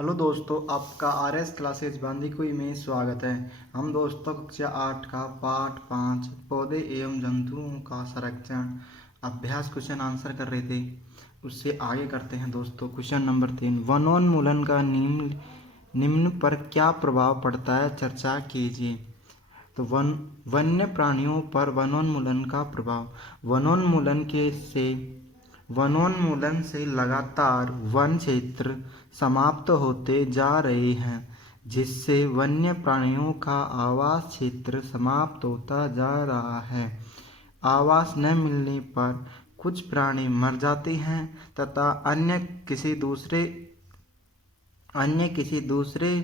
Hello दोस्तों, आपका RS classes Bandikui में स्वागत है। हम दोस्तों कक्षा 8 का पाठ 5 पौधे एवं जंतुओं का संरक्षण अभ्यास क्वेश्चन आंसर कर रहे थे। उससे आगे करते हैं दोस्तों। क्वेश्चन नंबर 3, वनोन्मूलन का निम्न पर क्या प्रभाव पड़ता है, चर्चा कीजिए। तो वन्य प्राणियों पर वनोन्मूलन का प्रभाव। वनोन्मूलन से लगातार वन क्षेत्र समाप्त होते जा रहे हैं, जिससे वन्य प्राणियों का आवास क्षेत्र समाप्त होता जा रहा है। आवास न मिलने पर कुछ प्राणी मर जाते हैं तथा अन्य किसी दूसरे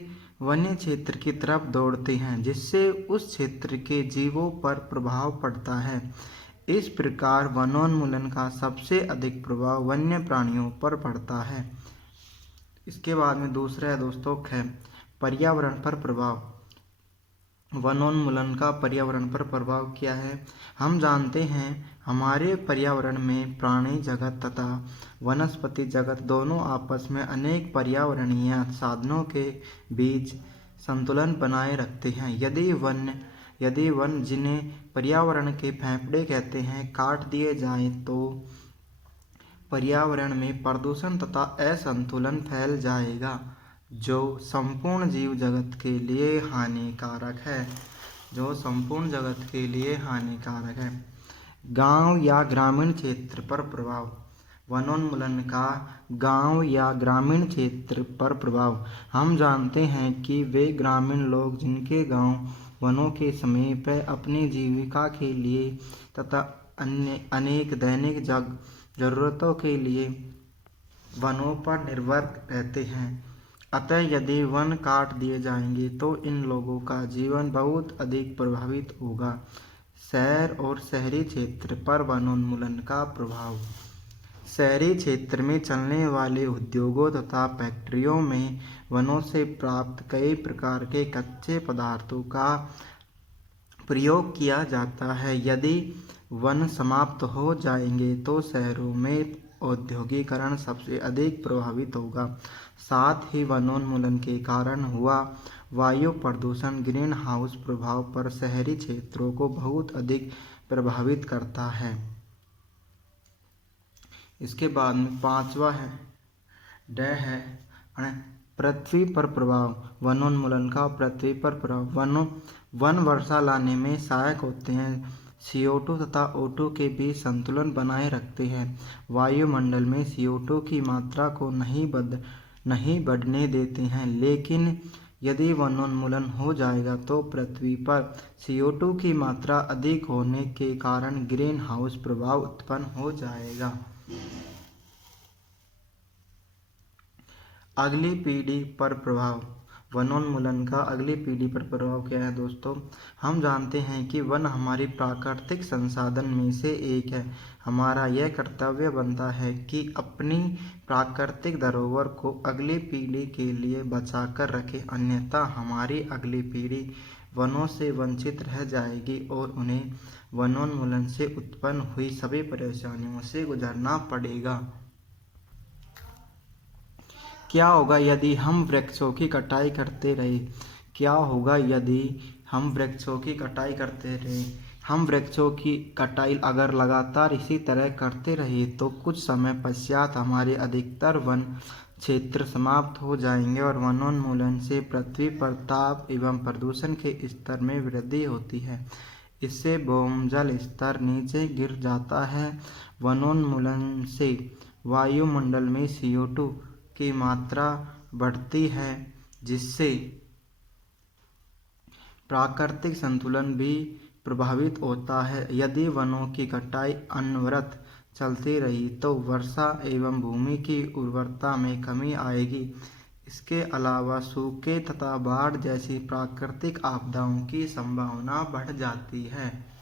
वन्य क्षेत्र की तरफ दौड़ते हैं, जिससे उस क्षेत्र के जीवों पर प्रभाव पड़ता है। इस प्रकार वनोन्मूलन का सबसे अधिक प्रभाव वन्य प्राणियों पर पड़ता है। इसके बाद में दूसरा है दोस्तों पर्यावरण पर प्रभाव। वनोन्मूलन का पर्यावरण पर प्रभाव क्या है? हम जानते हैं हमारे पर्यावरण में प्राणी जगत तथा वनस्पति जगत दोनों आपस में अनेक पर्यावरणीय साधनों के बीच संतुलन बनाए रखते हैं। यदि वन जिन्हें पर्यावरण के फेफड़े कहते हैं काट दिए जाएं तो पर्यावरण में प्रदूषण तथा असंतुलन फैल जाएगा, जो संपूर्ण जीव जगत के लिए हानिकारक है। गांव या ग्रामीण क्षेत्र पर प्रभाव। वनोन्मूलन का गांव या ग्रामीण क्षेत्र पर प्रभाव। हम जानते हैं कि वे ग्रामीण लोग जिनके गांव वनों के समीप है, अपनी जीविका के लिए तथा अन्य अनेक दैनिक जरूरतों के लिए वनों पर निर्भर रहते हैं। अतः यदि वन काट दिए जाएंगे तो इन लोगों का जीवन बहुत अधिक प्रभावित होगा। शहर और शहरी क्षेत्र पर वनोन्मूलन का प्रभाव। शहरी क्षेत्र में चलने वाले उद्योगों तथा फैक्ट्रियों में वनों से प्राप्त कई प्रकार के कच्चे पदार्थों का प्रयोग किया जाता है। यदि वन समाप्त हो जाएंगे तो शहरों में औद्योगिकरण सबसे अधिक प्रभावित होगा। साथ ही वनोन्मूलन के कारण हुआ वायु प्रदूषण ग्रीन हाउस प्रभाव पर शहरी क्षेत्रों को बहुत अधिक प्रभावित करता है। इसके बाद में पांचवा है पृथ्वी पर प्रभाव। वनोन्मूलन का पृथ्वी पर प्रभाव। वन वर्षा लाने में सहायक होते हैं, CO2 तथा O2 के बीच संतुलन बनाए रखते हैं, वायुमंडल में CO2 की मात्रा को नहीं बढ़ने देते हैं। लेकिन यदि वनोन्मूलन हो जाएगा तो पृथ्वी पर CO2 की मात्रा अधिक होने के कारण ग्रीन हाउस प्रभाव उत्पन्न हो जाएगा। अगली पीढ़ी पर प्रभाव। वनोन्मूलन का अगली पीढ़ी पर प्रभाव क्या है दोस्तों? हम जानते हैं कि वन हमारी प्राकृतिक संसाधन में से एक है। हमारा यह कर्तव्य बनता है कि अपनी प्राकृतिक धरोहर को अगली पीढ़ी के लिए बचाकर रखें, अन्यथा हमारी अगली पीढ़ी वनों से वंचित रह जाएगी और उन्हें वनोन्मूलन से उत्पन्न हुई सभी परेशानियों से गुजरना पड़ेगा। क्या होगा यदि हम वृक्षों की कटाई करते रहे? हम वृक्षों की कटाई अगर लगातार इसी तरह करते रहे तो कुछ समय पश्चात हमारे अधिकतर वन क्षेत्र समाप्त हो जाएंगे और वनोन्मूलन से पृथ्वी पर ताप एवं प्रदूषण के स्तर में वृद्धि होती है। इससे भूजल स्तर नीचे गिर जाता है। वनोन्मूलन से वायुमंडल में CO2 की मात्रा बढ़ती है, जिससे प्राकृतिक संतुलन भी प्रभावित होता है। यदि वनों की कटाई अनवरत चलती रही तो वर्षा एवं भूमि की उर्वरता में कमी आएगी। इसके अलावा सूखे तथा बाढ़ जैसी प्राकृतिक आपदाओं की संभावना बढ़ जाती है।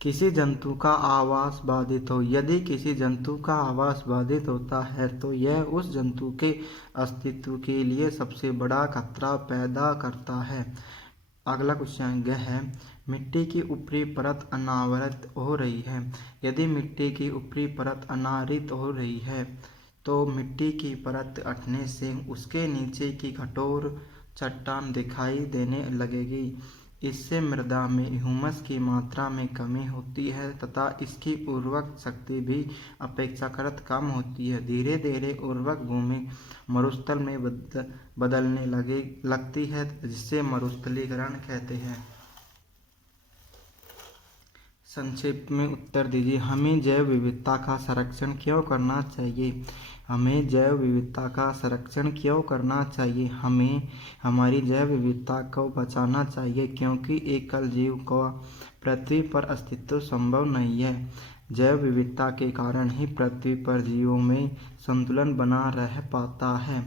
किसी जंतु का आवास बाधित हो। यदि किसी जंतु का आवास बाधित होता है तो यह उस जंतु के अस्तित्व के लिए सबसे बड़ा खतरा पैदा करता है। अगला क्वेश्चन है मिट्टी की ऊपरी परत अनावृत हो रही है। यदि मिट्टी की ऊपरी परत अनावृत हो रही है तो मिट्टी की परत हटने से उसके नीचे की कठोर चट्टान दिखाई देने लगेगी। इससे मृदा में ह्यूमस की मात्रा में कमी होती है तथा इसकी उर्वरक शक्ति भी अपेक्षाकृत कम होती है। धीरे धीरे उर्वरक भूमि मरुस्थल में बदलने लगती है, जिसे मरुस्थलीकरण कहते हैं। संक्षेप में उत्तर दीजिए। हमें जैव विविधता का संरक्षण क्यों करना चाहिए? हमें जैव विविधता का संरक्षण क्यों करना चाहिए? हमें हमारी जैव विविधता को बचाना चाहिए क्योंकि एकल जीव का पृथ्वी पर अस्तित्व संभव नहीं है। जैव विविधता के कारण ही पृथ्वी पर जीवों में संतुलन बना रह पाता है।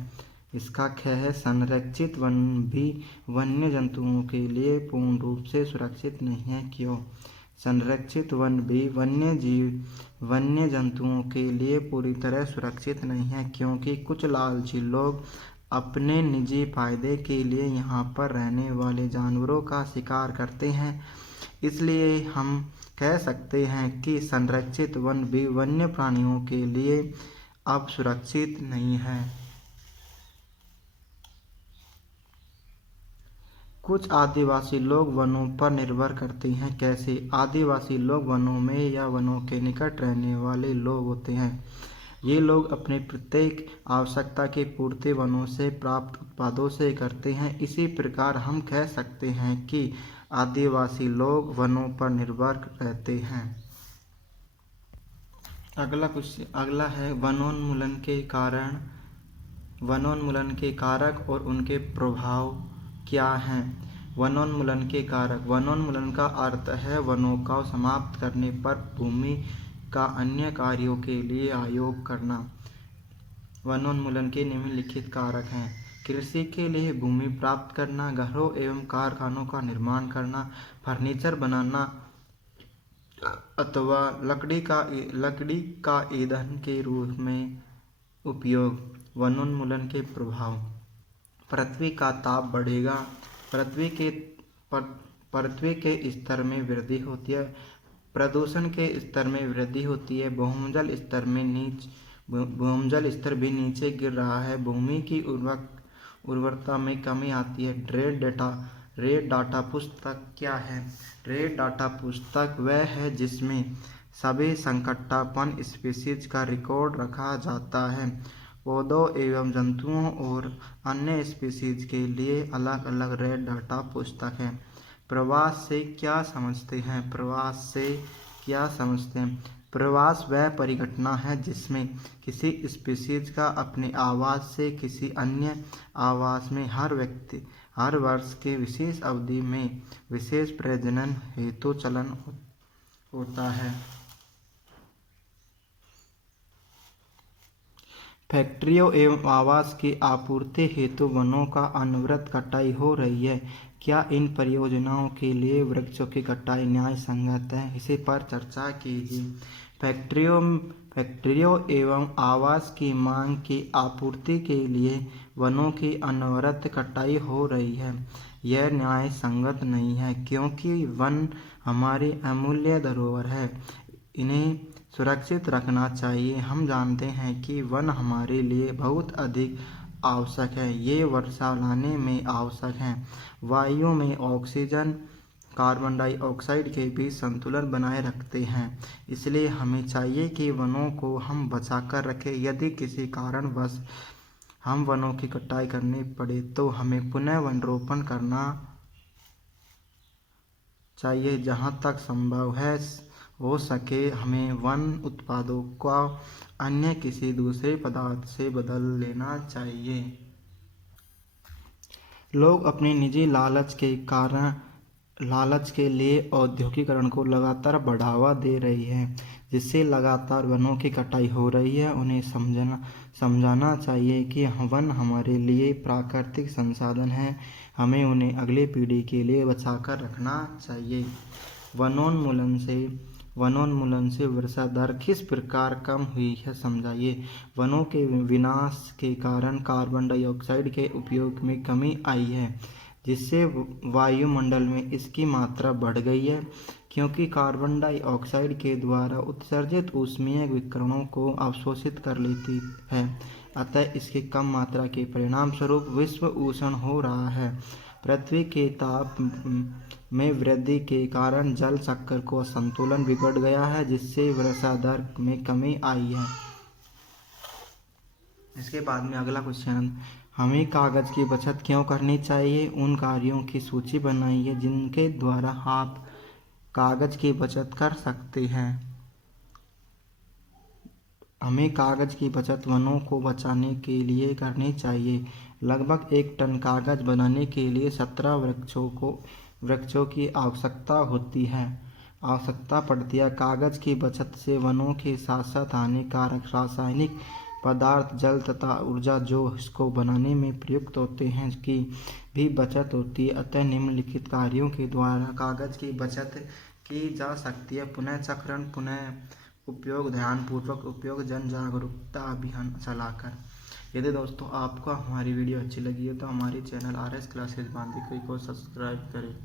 इसका ख है संरक्षित वन भी वन्य जंतुओं के लिए पूर्ण रूप से सुरक्षित नहीं है। क्यों? संरक्षित वन भी वन्य जंतुओं के लिए पूरी तरह सुरक्षित नहीं है क्योंकि कुछ लालची लोग अपने निजी फायदे के लिए यहाँ पर रहने वाले जानवरों का शिकार करते हैं। इसलिए हम कह सकते हैं कि संरक्षित वन भी वन्य प्राणियों के लिए अब सुरक्षित नहीं है। कुछ आदिवासी लोग वनों पर निर्भर करते हैं। कैसे? आदिवासी लोग वनों में या वनों के निकट रहने वाले लोग होते हैं। ये लोग अपनी प्रत्येक आवश्यकता की पूर्ति वनों से प्राप्त उत्पादों से करते हैं। इसी प्रकार हम कह सकते हैं कि आदिवासी लोग वनों पर निर्भर रहते हैं। अगला है वनोन्मूलन के कारक और उनके प्रभाव क्या हैं? वनोन्मूलन के कारक। वनोन्मूलन का अर्थ है वनों का समाप्त करने पर भूमि का अन्य कार्यों के लिए उपयोग करना। वनोन्मूलन के निम्नलिखित कारक हैं: कृषि के लिए भूमि प्राप्त करना, घरों एवं कारखानों का निर्माण करना, फर्नीचर बनाना अथवा लकड़ी का ईंधन के रूप में उपयोग। वनोन्मूलन के प्रभाव। पृथ्वी का ताप बढ़ेगा, पृथ्वी के स्तर में वृद्धि होती है, प्रदूषण के स्तर में वृद्धि होती है, भूमजल स्तर भी नीचे गिर रहा है, भूमि की उर्वरता में कमी आती है। रेड डाटा पुस्तक क्या है? रेड डाटा पुस्तक वह है जिसमें सभी संकटापन स्पीशीज का रिकॉर्ड रखा जाता है। पौधों एवं जंतुओं और अन्य स्पीशीज के लिए अलग अलग रेड डाटा पुस्तक है। प्रवास से क्या समझते हैं? प्रवास वह परिघटना है जिसमें किसी स्पीशीज का अपने आवास से किसी अन्य आवास में हर वर्ष के विशेष अवधि में विशेष प्रजनन हेतु चलन होता है। फैक्ट्रियों एवं आवास की आपूर्ति हेतु वनों का अनवरत कटाई हो रही है। क्या इन परियोजनाओं के लिए वृक्षों की कटाई न्याय संगत है? इसी पर चर्चा कीजिए। फैक्ट्रियों एवं आवास की मांग की आपूर्ति के लिए वनों की अनवरत कटाई हो रही है। यह न्याय संगत नहीं है क्योंकि वन हमारी अमूल्य धरोहर है, इन्हें सुरक्षित रखना चाहिए। हम जानते हैं कि वन हमारे लिए बहुत अधिक आवश्यक है। ये वर्षा लाने में आवश्यक हैं, वायु में ऑक्सीजन, कार्बन डाइऑक्साइड के बीच संतुलन बनाए रखते हैं। इसलिए हमें चाहिए कि वनों को हम बचाकर रखें। यदि किसी कारणवश हम वनों की कटाई करनी पड़े तो हमें पुनः वन रोपण करना चाहिए। जहाँ तक संभव हो सके हमें वन उत्पादों को अन्य किसी दूसरे पदार्थ से बदल लेना चाहिए। लोग अपने निजी लालच के लिए औद्योगिकरण को लगातार बढ़ावा दे रही है, जिससे लगातार वनों की कटाई हो रही है। उन्हें समझाना चाहिए कि वन हमारे लिए प्राकृतिक संसाधन है, हमें उन्हें अगली पीढ़ी के लिए बचाकर रखना चाहिए। वनोन्मूलन से वर्षा दर किस प्रकार कम हुई है, समझाइए। वनों के विनाश के कारण कार्बन डाइऑक्साइड के उपयोग में कमी आई है, जिससे वायुमंडल में इसकी मात्रा बढ़ गई है, क्योंकि कार्बन डाइऑक्साइड के द्वारा उत्सर्जित ऊष्मीय विकिरणों को अवशोषित कर लेती है। अतः इसकी कम मात्रा के परिणाम स्वरूप विश्व उष्ण हो रहा है। पृथ्वी के ताप में वृद्धि के कारण जल चक्र का संतुलन बिगड़ गया है, जिससे वर्षा दर में कमी आई है। इसके बाद में अगला क्वेश्चन, हमें कागज़ की बचत क्यों करनी चाहिए? उन कार्यों की सूची बनाइए जिनके द्वारा आप कागज़ की बचत कर सकते हैं। हमें कागज़ की बचत वनों को बचाने के लिए करनी चाहिए। लगभग 1 टन कागज़ बनाने के लिए 17 वृक्षों की आवश्यकता पड़ती है। कागज़ की बचत से वनों के साथ साथ हानिकारक रासायनिक पदार्थ, जल तथा ऊर्जा जो इसको बनाने में प्रयुक्त होते हैं की भी बचत होती है। अतः निम्नलिखित कार्यों के द्वारा कागज़ की बचत की जा सकती है। पुनः चक्रण, पुनः उपयोग, ध्यानपूर्वक उपयोग, जन जागरूकता अभियान चलाकर। यदि दोस्तों आपको हमारी वीडियो अच्छी लगी है तो हमारी चैनल RS क्लासेस बांदीकुई को सब्सक्राइब करें।